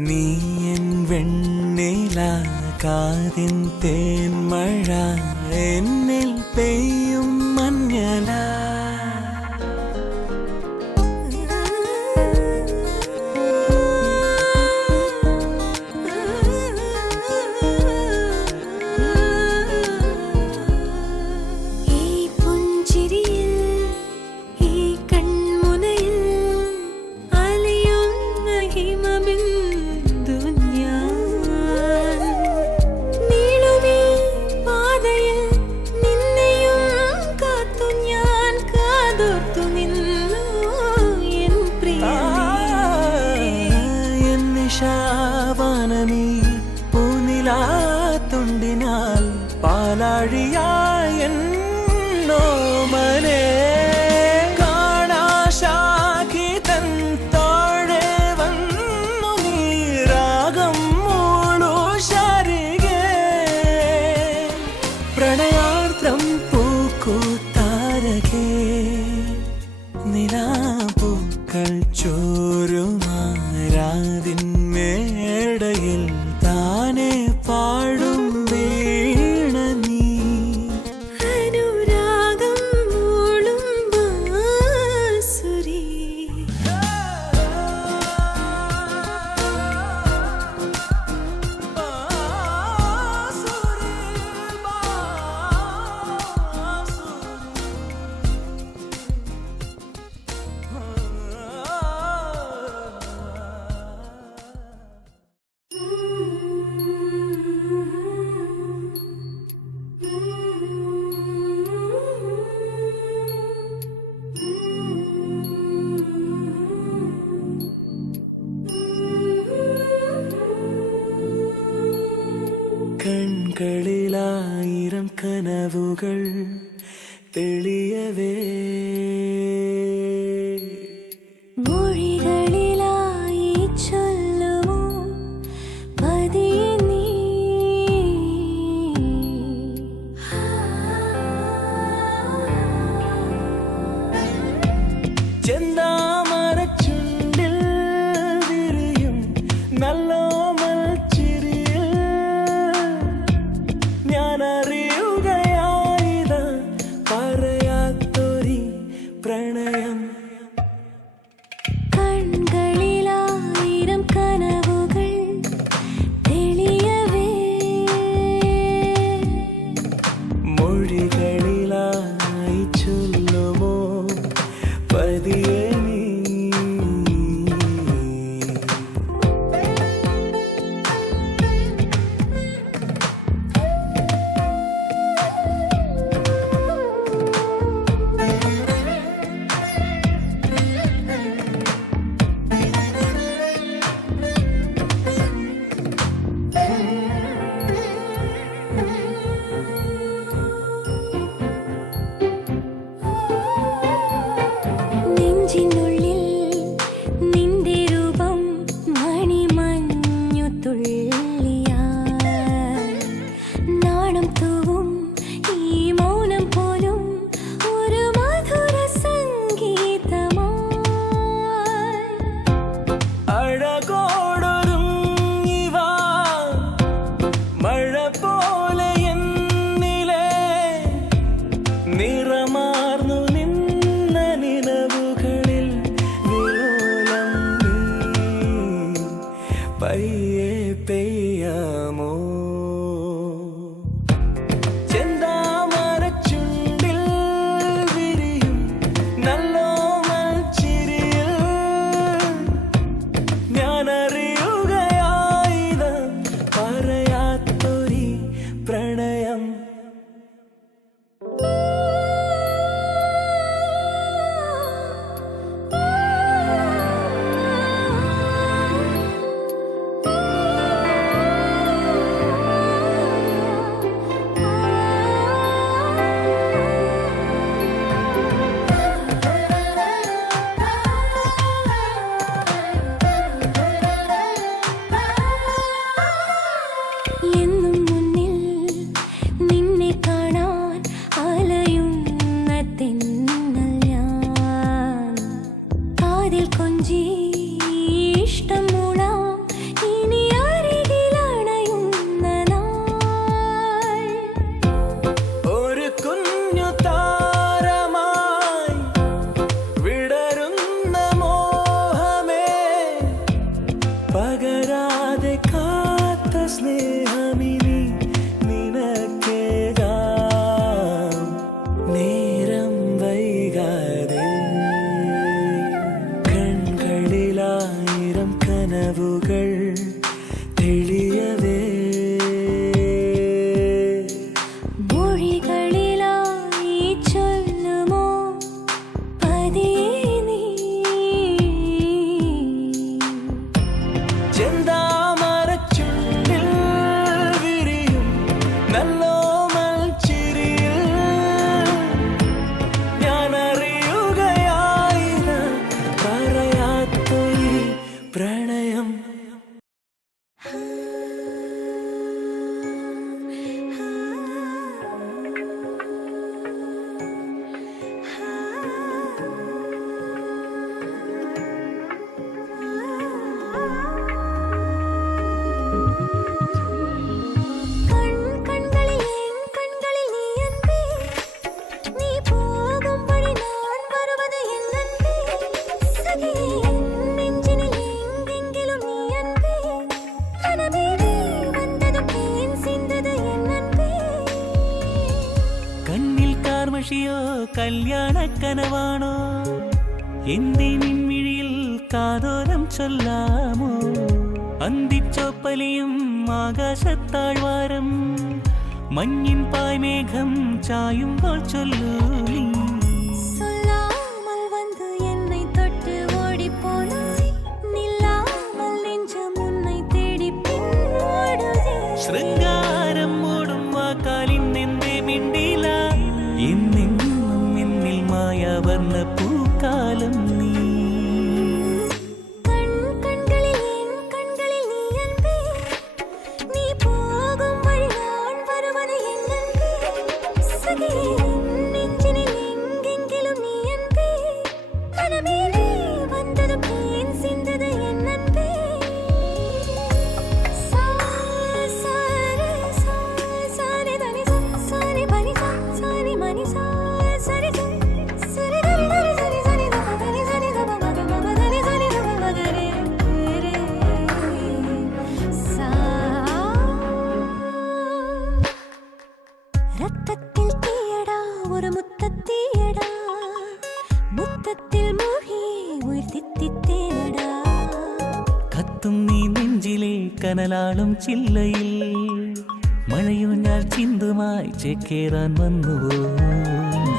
നീ എൻ വെണ്ണില കാതിൻ തേന്മഴ എന്നിൽ പെയ്യും മഞ്ഞല ശാവാനമീ പൂനിലാത്തുണ്ടിനാൽ പാലാഴിയായെന്നോ മനെ കാണാശാഖി തൻ താഴെ വന്നു നീരാഗം മൂളു ശരികെ പ്രണയാർദ്രം പൂക്കൂത്താരകെ നിലാപ്പൂക്കൾ ചോരുമാരാതിൻ മേടയിൽ താനെ പാടും വീണ നീ അനുരാഗം മൂളും ബാസുരി കൺകളിലായിരം കനവുകൾ തെളിയവേ മൊഴികളിലായി ചൊല്ലുമോ പതിയെ നീ ചെന്താമരച്ചുണ്ടിൽ വിരിയും നല്ലോമൽ ചിരിയിൽ ഞാൻ അറിയുകയായിത പറയാത്തൊരി പ്രണയം അതിൽ കൊഞ്ചി ഇഷ്ടം മൂളാം ഇനി അരികിലണയുന്ന നാൾ. ഒരു കുഞ്ഞു താരമായി വിടരുന്ന മോഹമേ, പകരാതെ കാത്ത സ്നേഹമിനി നിനക്കേകാം. നേരം വൈകാതെ കൺകളിലായിരം കനവുകൾ തെളിയവേ, മൊഴികളിലായി ചൊല്ലുമോ പതിയെ നീ. ചെന്താമരച്ചുണ്ടിൽ വിരിയും നല്ലോമൽ ചിരിയിൽ ഞാൻ അറിയുകയായില്ല പറയാത്തൊരു പ്രണയം. കൺകളിൽ എൻ കൺകളിൽ നീ അൻപേ, നീ പോകും വഴി ഞാൻ വരുவது എൻ അൻപേ. സഖിയേ എൻ നെഞ്ചിനിൽ എങ്കെങ്കിലും നീ അൻപേ, മനമേ നീ വന്നതും തേൻ സിന്തது എൻ അൻപേ. കണ്ണിൽ കാർമഷിയോ കല്യാണ കനവാണോ, എന്റെ നിൻമിഴിയിൽ കാതോരം ചൊല്ലാമോ. അന്തിച്ചോപ്പലിയും ആകാശത്താഴ്വാരം മഞ്ഞിൻ പായ്മേഘം ചായുമ്പോൾ ചൊല്ലൂ നീ. சொல்லாமல் வந்து என்னை தொட்டு ஓடிப் போனாய், நில்லாமல் நெஞ்சம் உன்னை தேடி பின் ஓடுதே. ശൃംഗാരം മൂടും വാക്കാലിൻ എന്തേ മിണ്ടില, എന്നെന്നും എന്നിൽ മായാവർണ്ണ പൂക്കാലം നീ. കൺകളിൽ എൻ കൺകളിൽ നീ അൻപേ, നീ പോകും വഴി ഞാൻ വരുவது എൻ അൻപേ. സഖിയേ എൻ നെഞ്ചിനിൽ എങ്കെങ്കിലും നീ അൻപേ, മനമേ നീ വന്നതും തേൻ സിന്തது എൻ അൻപേ. സാ സാരെ സാ സാരെ ധനി സാ സാരെ പനി സാ സാരെ മനി സാ സരി സ സരി ധരി ധരി സരി സരി ധ പ ധനി സരി ധ പ മ ഗ മ പ ധനി സരി ധ പ മ ഗ രെ രെ സാ. രക്തത്തിൽ തീയടാ ഒരു മുത്തത്തീയടാ, മുത്തത്തിൽ മൂഴി ഉയർത്തിത്തേനടാ. കത്തും നീ നെഞ്ചിലെ കനലാളും ചില്ലയിൽ മഴയോ ഞാൻ ചിന്തുമായി ചേക്കേറാൻ വന്നുവോ.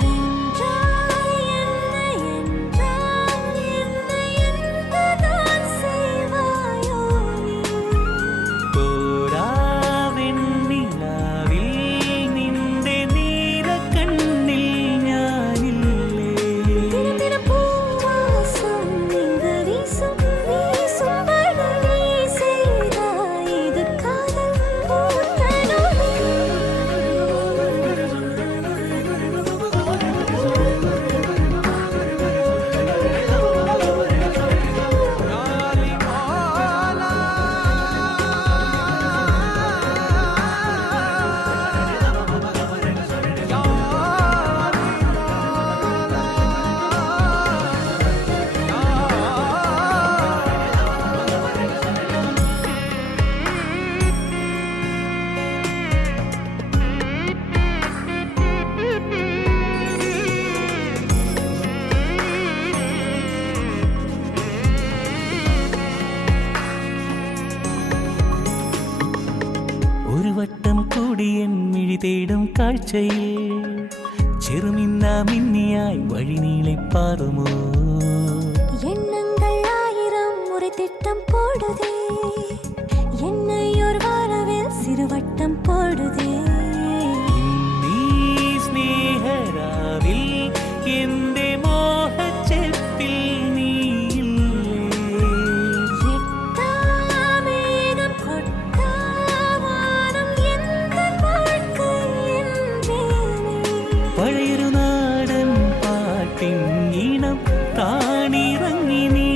என்றாய் என்னை என்றாய் என்னை என்றுதான் செய்வாயோ நீ. തോരാവെണ്ണിലാവിൽ നിന്റെ നീലക്കണ്ണിൽ ഞാനില്ലേ. தினம் தினம் பூவாசம் இங்கு வீசும் வீசும் மழை செய்தாய் இது காதல் பூத்தனமே. ഒരു വട്ടം കൂടി എൻ മിഴി തേടും കാഴ്ചയിൽ ചെറുമിന്ന മിന്നിയായി വഴി നീളിപ്പാറുമോ. எண்ணங்கள் ஆயிரம் முறை திட்டம் போடுதே, என்னை ஒரு வாரவில் சிறுவட்டம் போடுதே. നീ സ്നേഹരാവിൽ എന്റെ മോഹച്ചെപ്പിൽ നീയില്ലേ. எட்டாமேகம் கொட்டாவானம் எந்த வாழ்க்கை என்பேனே. പഴയൊരു നാടൻ പാട്ടിൻ ഈണം താണിറങ്ങി നീ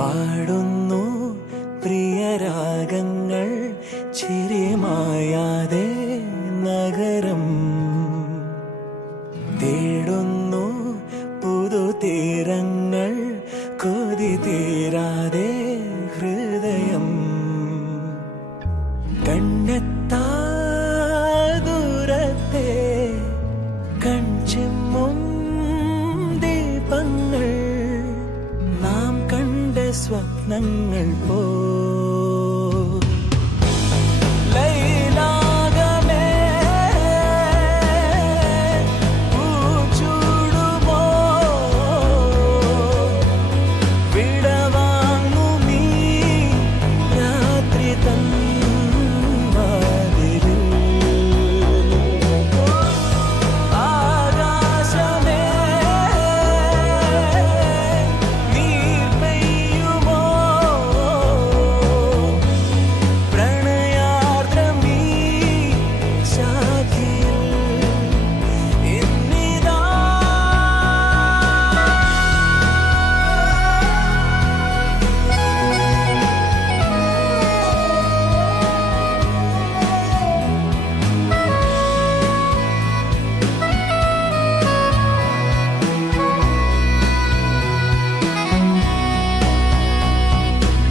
പാടുന്നു പ്രിയരാഗങ്ങൾ ചിരിമായാതെ നഗരം തേടുന്നു പുതുതീരങ്ങൾ കൊതി തീരാതെ ഹൃദയം കണ്ണെത്താ ദൂരത്തെ കൺചിമ്മും ദീപങ്ങൾ നാം കണ്ട സ്വപ്നങ്ങൾ പോ ലൈലാകമേ പൂച്ചൂടുമോ വിടവാങ്ങുമീ രാത്രി തൻ വാതിലിൽ ആകാശമേ നീർ പെയ്യുമോ പ്രണയാർദ്രമീ ശാഖിയിൽ ഇന്നിതാ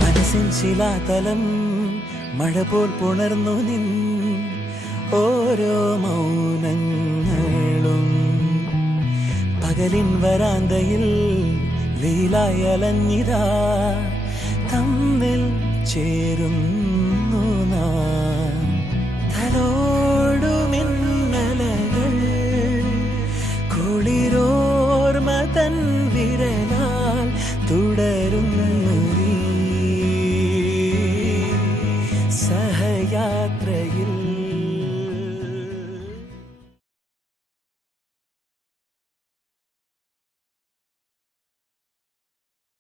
മനസ്സിൻ ശിലാതലം മഴ പോൽ പുണർന്നു നിൻ ഓരോ മൗനങ്ങളും പകലിൻ വരാന്തയിൽ വെയിലായി അലഞ്ഞിതാ തമ്മിൽ ചേരുന്നു നാം തലോടുമിന്നലകൾ കുളിരോർമ തൻ